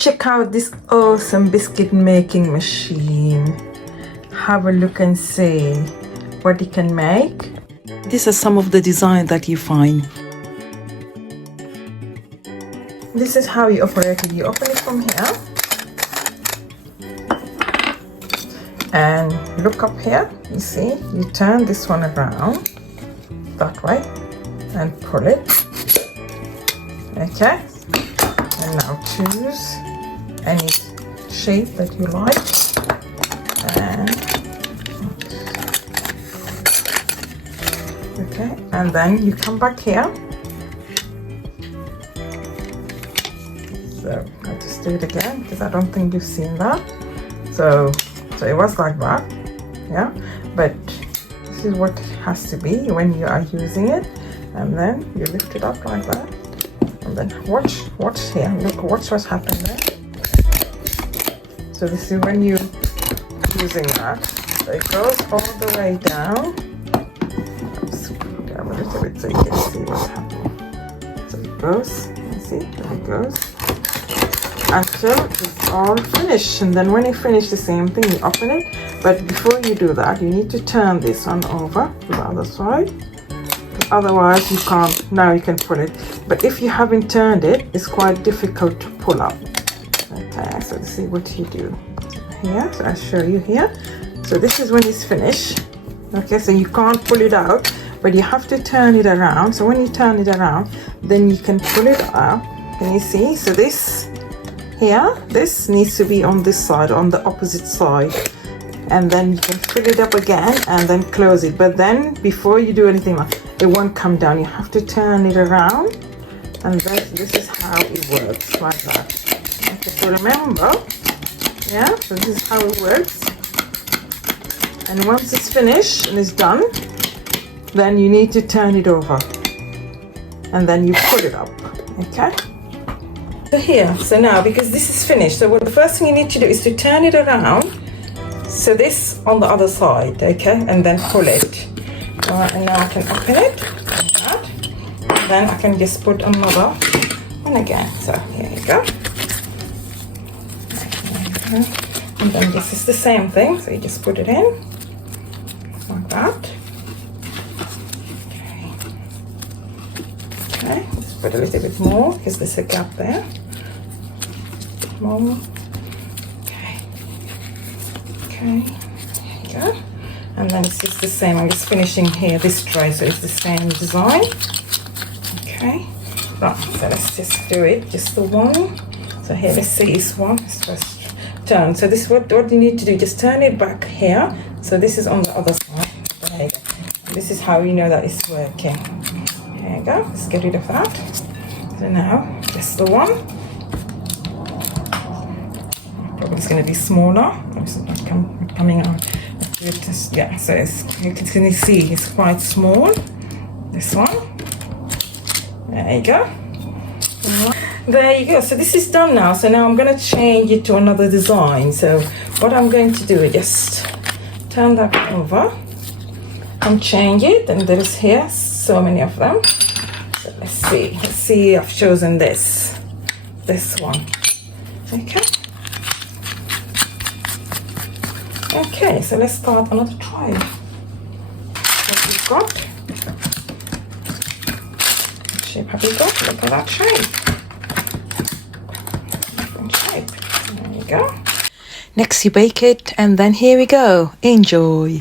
check out this awesome biscuit making machine. Have a look and see what you can make. These are some of the design that you find. This is how you operate it. You open it from here and look up here. You see, you turn this one around that way and pull it. Okay, and now choose any shape that you like, and okay, and then you come back here. So I'll just do it again because I don't think you've seen that. So it was like that, yeah, but this is what it has to be when you are using it. And then you lift it up like that, and then watch here, look, watch what's happened there. So this is when you're using that, so it goes all the way down. Oops, down a little bit so you can see what's happening. So it goes, you see, there it goes, until it's all finished. And then when you finish, the same thing, you open it. But before you do that, you need to turn this one over to the other side. Otherwise you can't. Now you can pull it, but if you haven't turned it, it's quite difficult to pull up. Okay, so let's see what you do here. So I'll show you here. So this is when it's finished. Okay, so you can't pull it out, but you have to turn it around. So when you turn it around, then you can pull it out. Can you see? So this here, this needs to be on this side, on the opposite side, and then you can fill it up again and then close it. But then before you do anything like it won't come down, you have to turn it around, and this is how it works, like that. Okay, so remember, yeah, so this is how it works. And once it's finished and it's done, then you need to turn it over, and then you put it up. Okay, so here, so now because this is finished, so what the first thing you need to do is to turn it around, so this on the other side, okay, and then pull it. And now I can open it like that, and then I can just put another one again. So here you go. And then this is the same thing, so you just put it in like that. Okay, let's put a little bit more because there's a gap there. More. Okay, there you go. And then it's just the same. I'm just finishing here this tray, so it's the same design. Okay, right, so let's just do it, just the one. So here, let's see this one. Let's just turn. So this is what you need to do, just turn it back here. So this is on the other side. There you go. And this is how you know that it's working. There you go, let's get rid of that. So now, just the one. Probably it's going to be smaller. It's not coming out. Yeah, so you can see it's quite small, this one. There you go. There you go. So this is done now. So now I'm going to change it to another design. So what I'm going to do is just turn that over and change it. And there's here so many of them. So let's see, I've chosen this one. Okay. Okay, so let's start another try. What we've got? What shape have we got? Look at that shape. Different shape. There you go. Next you bake it, and then here we go. Enjoy.